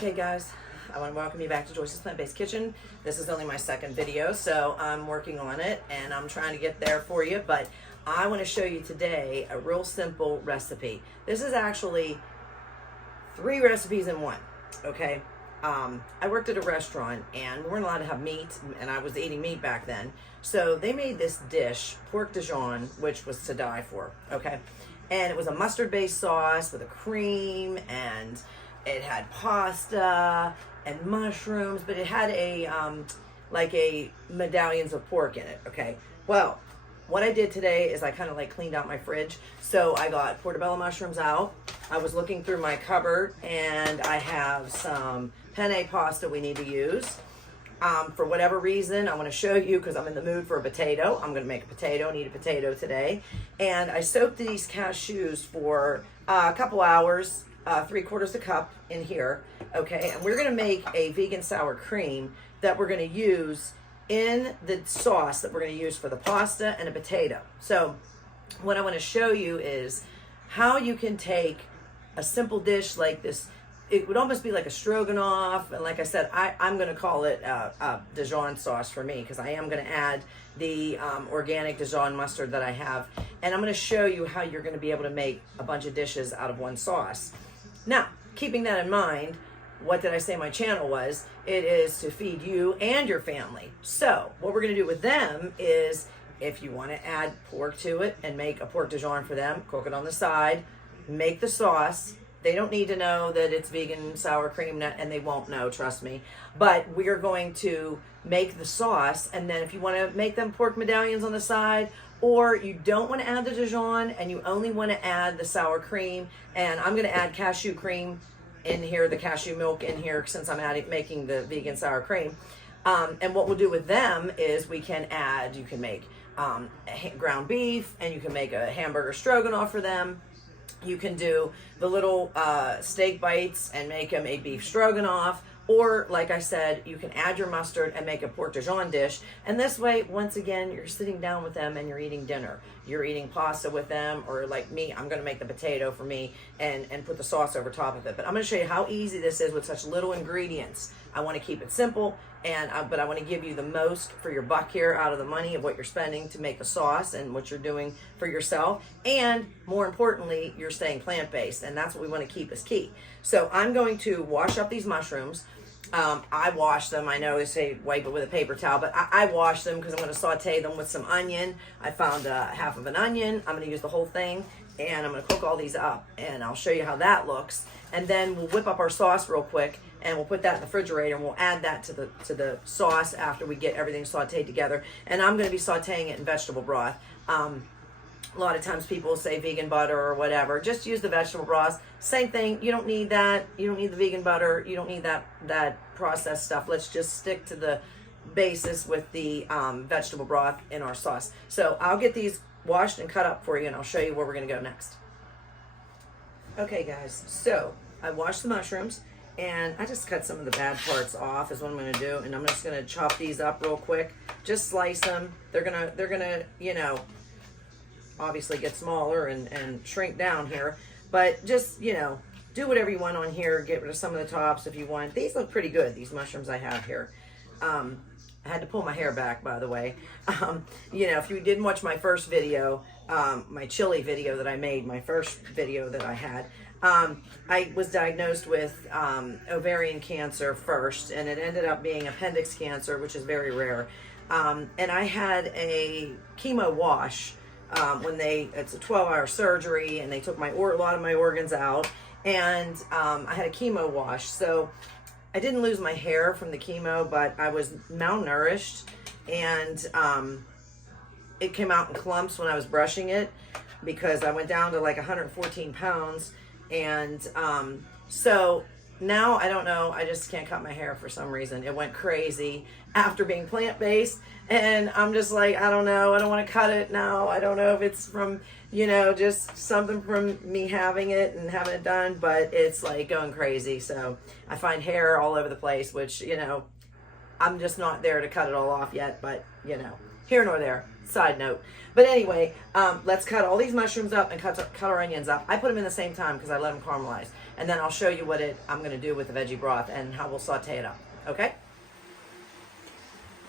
Okay guys, I want to welcome you back to Joyce's Plant-Based Kitchen. This is only my second video, so I'm working on it and I'm trying to get there for you, but I want to show you today a real simple recipe. This is actually 3 recipes in one, okay? I worked at a restaurant and we weren't allowed to have meat, and I was eating meat back then. So they made this dish, pork Dijon, which was to die for, okay? And it was a mustard-based sauce with a cream, and it had pasta and mushrooms, but it had a like a medallions of pork in it, okay? Well, what I did today is I kind of like cleaned out my fridge. So I got portobello mushrooms out. I was looking through my cupboard and I have some penne pasta we need to use. For whatever reason, I want to show you because I'm in the mood for a potato. I'm going to make a potato, need a potato today. And I soaked these cashews for a couple hours, 3/4 cup in here, okay? And we're going to make a vegan sour cream that we're going to use in the sauce that we're going to use for the pasta and a potato. So what I want to show you is how you can take a simple dish like this. It would almost be like a stroganoff, and like I said, I'm going to call it a Dijon sauce for me because I am going to add the organic Dijon mustard that I have, and I'm going to show you how you're going to be able to make a bunch of dishes out of one sauce. Now, keeping that in mind, what did I say my channel was? It is to feed you and your family. So what we're going to do with them is, if you want to add pork to it and make a pork Dijon for them, cook it on the side, make the sauce. They don't need to know that it's vegan sour cream, and they won't know, trust me. But we are going to make the sauce, and then if you want to make them pork medallions on the side, or you don't want to add the Dijon and you only want to add the sour cream, and I'm going to add cashew cream in here, the cashew milk in here, since I'm making the vegan sour cream. And what we'll do with them is we can add, you can make ground beef, and you can make a hamburger stroganoff for them. You can do the little steak bites and make them a beef stroganoff, or like I said, you can add your mustard and make a pork Dijon dish. And this way, once again, you're sitting down with them and you're eating dinner. You're eating pasta with them, or like me, I'm going to make the potato for me and put the sauce over top of it. But I'm going to show you how easy this is with such little ingredients. I want to keep it simple, but I want to give you the most for your buck here out of the money of what you're spending to make the sauce and what you're doing for yourself. And more importantly, you're staying plant-based, and that's what we want to keep as key. So I'm going to wash up these mushrooms. I wash them. I know they say wipe it with a paper towel, but I wash them because I'm going to saute them with some onion. I found half of an onion. I'm going to use the whole thing, and I'm going to cook all these up, and I'll show you how that looks. And then we'll whip up our sauce real quick, and we'll put that in the refrigerator, and we'll add that to the sauce after we get everything sauteed together. And I'm going to be sauteing it in vegetable broth. A lot of times people say vegan butter or whatever. Just use the vegetable broth. Same thing. You don't need that. You don't need the vegan butter. You don't need that processed stuff. Let's just stick to the basis with the vegetable broth in our sauce. So I'll get these washed and cut up for you, and I'll show you where we're going to go next. Okay, guys. So I washed the mushrooms, and I just cut some of the bad parts off is what I'm going to do. And I'm just going to chop these up real quick. Just slice them. They're gonna, you know, obviously get smaller and shrink down here, but just, you know, do whatever you want on here. Get rid of some of the tops if you want. These look pretty good, these mushrooms I have here. I had to pull my hair back, by the way. You know, if you didn't watch my first video, my chili video that I made, my first video that I had, I was diagnosed with ovarian cancer first, and it ended up being appendix cancer, which is very rare. And I had a chemo wash. It's a 12-hour surgery, and they took a lot of my organs out, and I had a chemo wash. So I didn't lose my hair from the chemo, but I was malnourished, and it came out in clumps when I was brushing it because I went down to like 114 pounds. And so now I don't know, I just can't cut my hair for some reason. It went crazy after being plant-based, and I'm just like, I don't know, I don't want to cut it now. I don't know if it's from, you know, just something from me having it and having it done, but it's like going crazy. So I find hair all over the place, which, you know, I'm just not there to cut it all off yet, but, you know, here nor there, side note. But anyway, let's cut all these mushrooms up and cut our onions up. I put them in the same time because I let them caramelize. and then I'll show you what I'm going to do with the veggie broth and how we'll saute it up. Okay?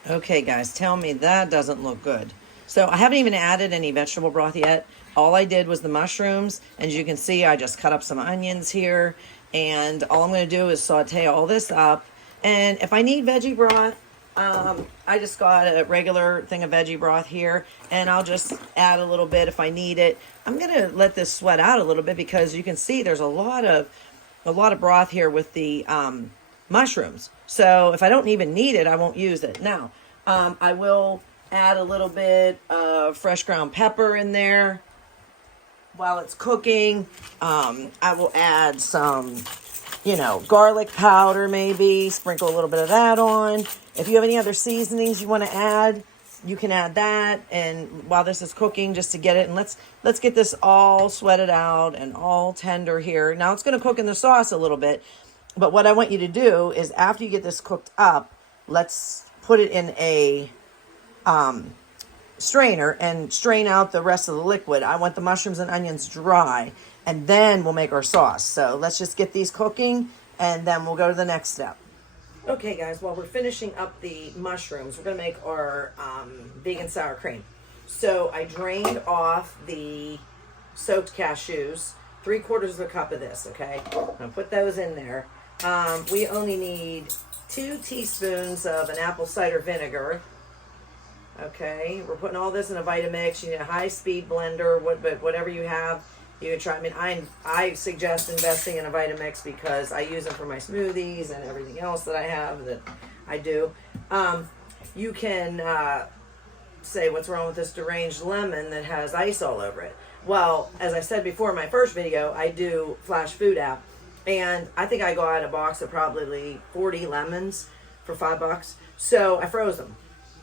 Okay, guys, tell me that doesn't look good. So I haven't even added any vegetable broth yet. All I did was the mushrooms, and as you can see, I just cut up some onions here, and all I'm going to do is saute all this up. And if I need veggie broth, I just got a regular thing of veggie broth here, and I'll just add a little bit if I need it. I'm going to let this sweat out a little bit because you can see there's a lot of broth here with the mushrooms. So if I don't even need it, I won't use it. Now, I will add a little bit of fresh ground pepper in there while it's cooking. I will add some, garlic powder maybe, sprinkle a little bit of that on. If you have any other seasonings you want to add, you can add that. And while this is cooking, just to get it, and let's get this all sweated out and all tender here. Now it's going to cook in the sauce a little bit, but what I want you to do is after you get this cooked up, let's put it in a strainer and strain out the rest of the liquid. I want the mushrooms and onions dry, and then we'll make our sauce. So let's just get these cooking, and then we'll go to the next step. Okay, guys, while we're finishing up the mushrooms, we're going to make our vegan sour cream. So I drained off the soaked cashews, 3/4 of a cup of this, okay? I'm going to put those in there. We only need 2 teaspoons of an apple cider vinegar. Okay, we're putting all this in a Vitamix. You need a high-speed blender, but whatever you have, you can try. I mean, I suggest investing in a Vitamix because I use them for my smoothies and everything else that I have that I do. You can say, what's wrong with this deranged lemon that has ice all over it? Well, as I said before in my first video, I do Flash Food app, and I think I got a box of probably 40 lemons for $5. So I froze them.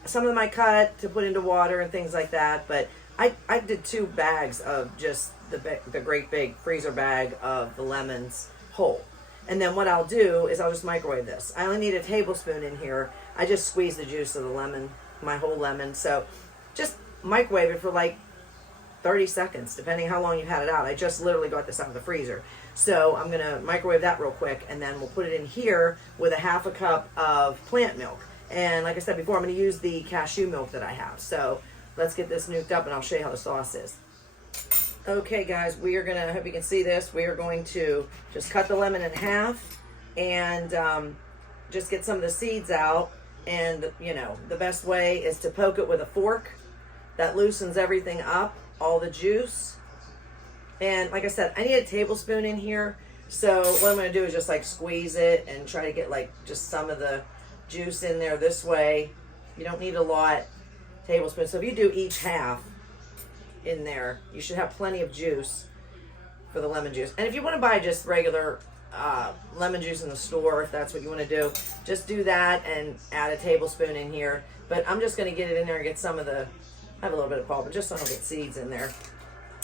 Some of them I cut to put into water and things like that, but I did 2 bags of just the great big freezer bag of the lemons whole. And then what I'll do is I'll just microwave this. I only need a tablespoon in here. I just squeeze the juice of the lemon, my whole lemon. So just microwave it for like 30 seconds, depending how long you had it out. I just literally got this out of the freezer. So I'm going to microwave that real quick, and then we'll put it in here with a 1/2 cup of plant milk. And like I said before, I'm going to use the cashew milk that I have. So let's get this nuked up, and I'll show you how the sauce is. Okay, guys, we are going to, I hope you can see this, we are going to just cut the lemon in half and just get some of the seeds out. And, the best way is to poke it with a fork. That loosens everything up, all the juice. And like I said, I need a tablespoon in here. So what I'm going to do is just like squeeze it and try to get like just some of the juice in there this way. You don't need a lot, tablespoon. So if you do each half in there, you should have plenty of juice for the lemon juice. And if you want to buy just regular lemon juice in the store, if that's what you want to do, just do that and add a tablespoon in here. But I'm just going to get it in there and get some of the, I have a little bit of pulp, but just so I don't get seeds in there.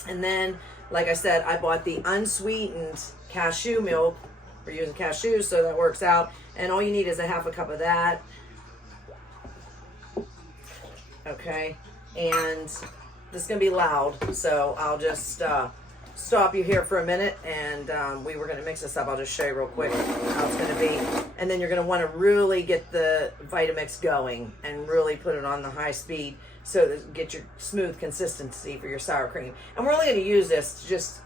And then, like I said, I bought the unsweetened cashew milk. We're using cashews, so that works out. And all you need is a 1/2 cup of that. Okay, and this is going to be loud, so I'll just stop you here for a minute, and we were going to mix this up. I'll just show you real quick how it's going to be. And then you're going to want to really get the Vitamix going and really put it on the high speed so that get your smooth consistency for your sour cream. And we're only going to use this just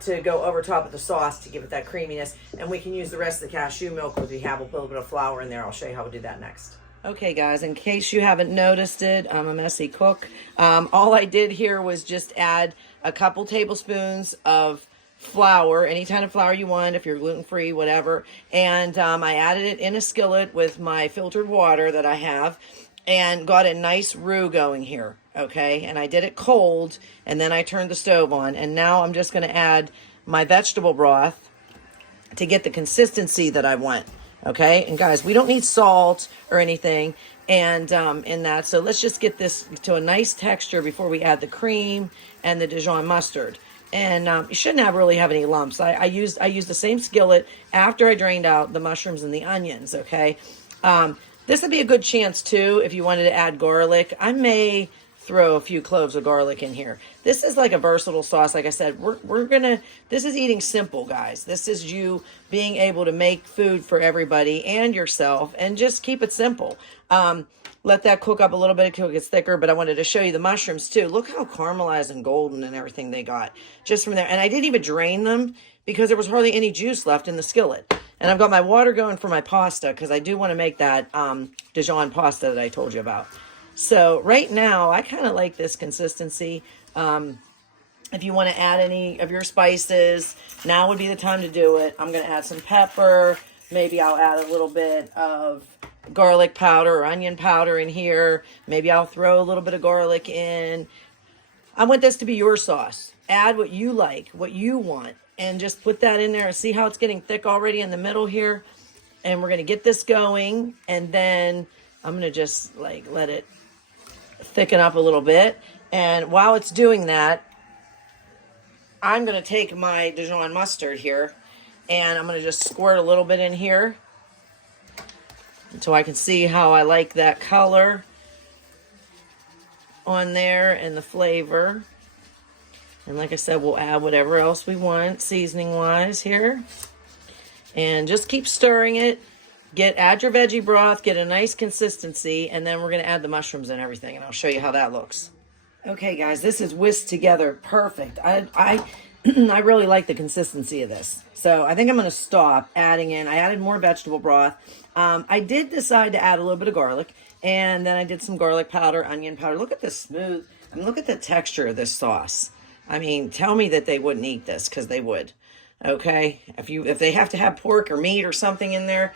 to go over top of the sauce to give it that creaminess. And we can use the rest of the cashew milk if we have a little bit of flour in there. I'll show you how we'll do that next. Okay, guys, in case you haven't noticed it, I'm a messy cook. All I did here was just add a couple tablespoons of flour, any kind of flour you want, if you're gluten-free, whatever. And I added it in a skillet with my filtered water that I have and got a nice roux going here, okay? And I did it cold, and then I turned the stove on. And now I'm just going to add my vegetable broth to get the consistency that I want. Okay, and guys, we don't need salt or anything and in that, so let's just get this to a nice texture before we add the cream and the Dijon mustard. And you shouldn't really have any lumps. I used the same skillet after I drained out the mushrooms and the onions. Okay, this would be a good chance too if you wanted to add garlic. I may throw a few cloves of garlic in here. This is like a versatile sauce. Like I said, this is eating simple, guys. This is you being able to make food for everybody and yourself and just keep it simple. Let that cook up a little bit until it gets thicker, but I wanted to show you the mushrooms too. Look how caramelized and golden and everything they got just from there. And I didn't even drain them because there was hardly any juice left in the skillet. And I've got my water going for my pasta because I do want to make that Dijon pasta that I told you about. So right now, I kind of like this consistency. If you want to add any of your spices, now would be the time to do it. I'm going to add some pepper. Maybe I'll add a little bit of garlic powder or onion powder in here. Maybe I'll throw a little bit of garlic in. I want this to be your sauce. Add what you like, what you want, and just put that in there. See how it's getting thick already in the middle here? And we're going to get this going, and then I'm going to just like let it thicken up a little bit. And while it's doing that, I'm going to take my Dijon mustard here, and I'm going to just squirt a little bit in here so I can see how I like that color on there and the flavor. And like I said, we'll add whatever else we want seasoning wise here, and just keep stirring it. Add your veggie broth, get a nice consistency, and then we're going to add the mushrooms and everything, and I'll show you how that looks. Okay, guys, this is whisked together perfect. I really like the consistency of this. So I think I'm going to stop adding in. I added more vegetable broth. I did decide to add a little bit of garlic, and then I did some garlic powder, onion powder. Look at this smooth, I mean, look at the texture of this sauce. I mean, tell me that they wouldn't eat this, because they would. Okay, if they have to have pork or meat or something in there,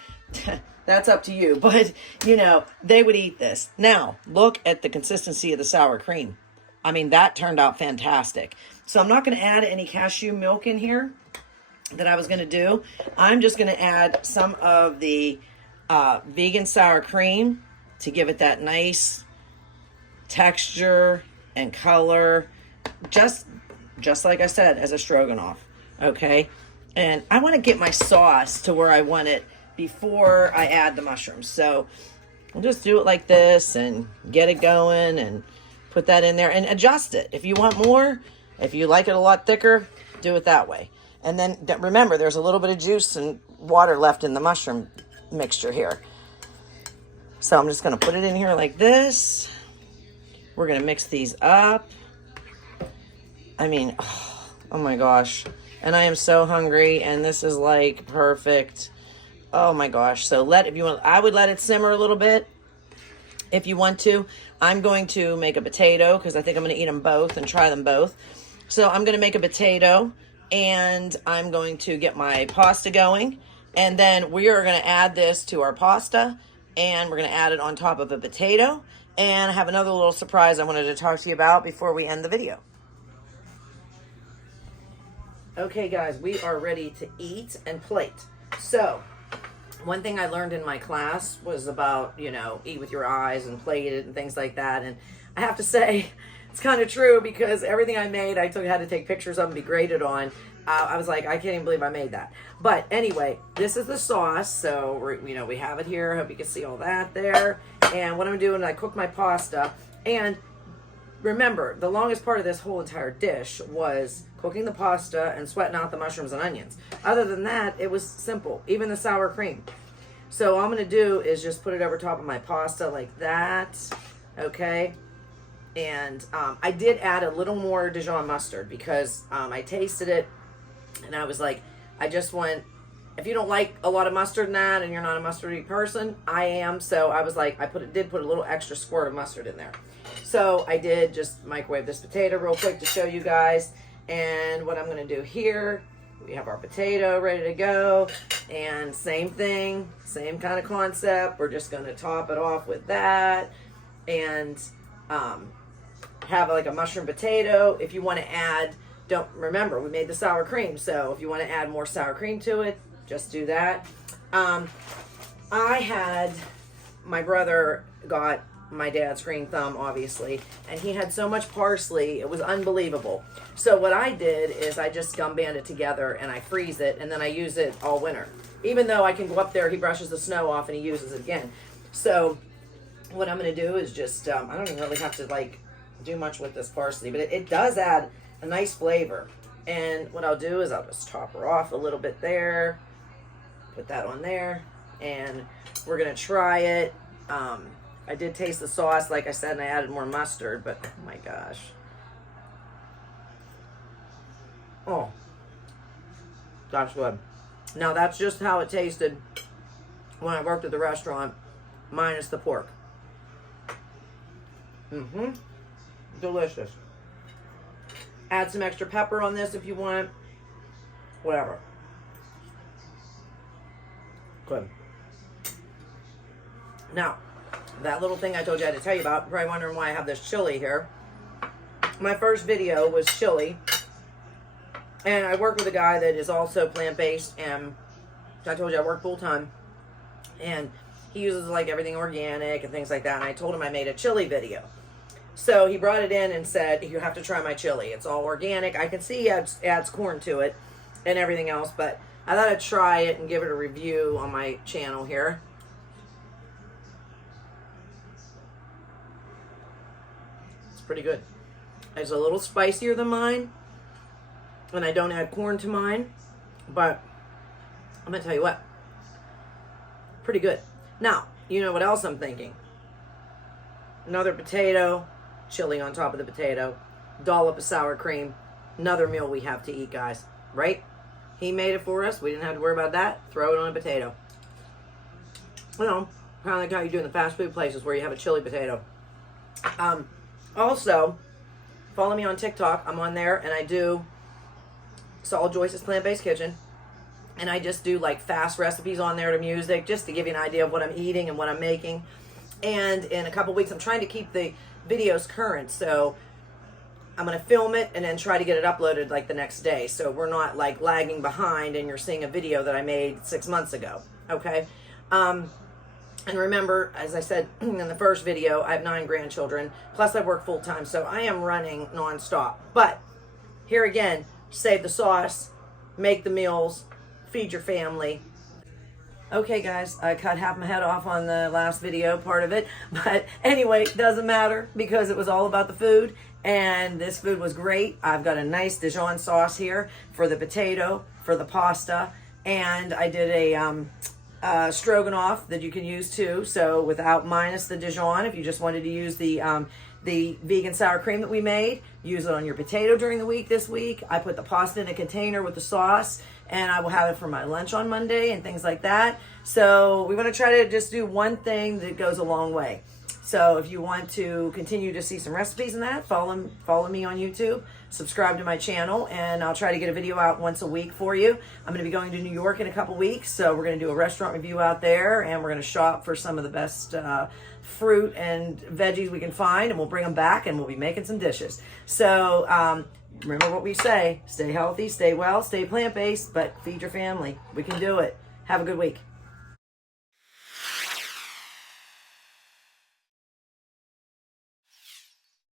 that's up to you. But, you know, they would eat this. Now, look at the consistency of the sour cream. I mean, that turned out fantastic. So I'm not going to add any cashew milk in here that I was going to do. I'm just going to add some of the vegan sour cream to give it that nice texture and color, just like I said, as a stroganoff. Okay, and I want to get my sauce to where I want it before I add the mushrooms. So I'll just do it like this and get it going and put that in there and adjust it. If you want more, if you like it a lot thicker, do it that way. And then remember, there's a little bit of juice and water left in the mushroom mixture here. So I'm just going to put it in here like this. We're going to mix these up. I mean, oh my gosh. And I am so hungry, and this is like perfect. Oh my gosh. So if you want, I would let it simmer a little bit if you want to. I'm going to make a potato because I think I'm going to eat them both and try them both. So I'm going to make a potato, and I'm going to get my pasta going, and then we are going to add this to our pasta, and we're going to add it on top of a potato. And I have another little surprise I wanted to talk to you about before we end the video. Okay, guys, we are ready to eat and plate. So, one thing I learned in my class was about, you know, eat with your eyes and plate it and things like that. And I have to say, it's kind of true because everything I made, I had to take pictures of and be graded on. I was like, I can't even believe I made that. But anyway, this is the sauce. So, we have it here. I hope you can see all that there. And what I'm doing, I cook my pasta. And remember, the longest part of this whole entire dish was cooking the pasta and sweating out the mushrooms and onions. Other than that, it was simple, even the sour cream. So all I'm going to do is just put it over top of my pasta like that, okay? And I did add a little more Dijon mustard because I tasted it, and I was like, if you don't like a lot of mustard in that and you're not a mustardy person, I am, so I was like, did put a little extra squirt of mustard in there. So I did just microwave this potato real quick to show you guys. And what I'm going to do here, we have our potato ready to go. And same thing, same kind of concept. We're just going to top it off with that. And have like a mushroom potato. If you want to add, remember, we made the sour cream. So if you want to add more sour cream to it, just do that. My brother got my dad's green thumb, obviously, and he had so much parsley, it was unbelievable. So what I did is I just gum band it together and I freeze it, and then I use it all winter. Even though I can go up there, he brushes the snow off and he uses it again. So what I'm going to do is just, I don't even really have to like do much with this parsley, but it does add a nice flavor. And what I'll do is I'll just top her off a little bit there, put that on there, and we're gonna try it. I did taste the sauce, like I said, and I added more mustard, but oh my gosh. Oh, that's good. Now that's just how it tasted when I worked at the restaurant, minus the pork. Delicious. Add some extra pepper on this if you want. Whatever. Good. Now, that little thing I told you I had to tell you about, you're probably wondering why I have this chili here. My first video was chili. And I work with a guy that is also plant-based, and I told you I work full-time. And he uses like everything organic and things like that. And I told him I made a chili video. So he brought it in and said, you have to try my chili. It's all organic. I can see he adds corn to it and everything else, but I thought I'd try it and give it a review on my channel here. It's pretty good. It's a little spicier than mine, and I don't add corn to mine, but I'm going to tell you what, pretty good. Now, you know what else I'm thinking? Another potato, chili on top of the potato, dollop of sour cream, another meal we have to eat, guys, right? He made it for us. We didn't have to worry about that. Throw it on a potato. You know, kind of like how you do in the fast food places where you have a chili potato. Also, follow me on TikTok. I'm on there, and I do Saul Joyce's Plant-Based Kitchen. And I just do like fast recipes on there to music, just to give you an idea of what I'm eating and what I'm making. And in a couple weeks, I'm trying to keep the videos current. So I'm going to film it and then try to get it uploaded like the next day. So we're not like lagging behind and you're seeing a video that I made 6 months ago. Okay. And remember, as I said in the first video, I have 9 grandchildren. Plus I work full time. So I am running nonstop. But here again, save the sauce, make the meals, feed your family. Okay guys, I cut half my head off on the last video, part of it. But anyway, doesn't matter because it was all about the food. And this food was great. I've got a nice Dijon sauce here for the potato, for the pasta. And I did a stroganoff that you can use too. So without minus the Dijon, if you just wanted to use the vegan sour cream that we made, use it on your potato during the week this week. I put the pasta in a container with the sauce, and I will have it for my lunch on Monday and things like that. So we want to try to just do one thing that goes a long way. So if you want to continue to see some recipes and that, follow me on YouTube, subscribe to my channel, and I'll try to get a video out once a week for you. I'm going to be going to New York in a couple weeks, so we're going to do a restaurant review out there, and we're going to shop for some of the best fruit and veggies we can find, and we'll bring them back, and we'll be making some dishes. So remember what we say, stay healthy, stay well, stay plant-based, but feed your family. We can do it. Have a good week.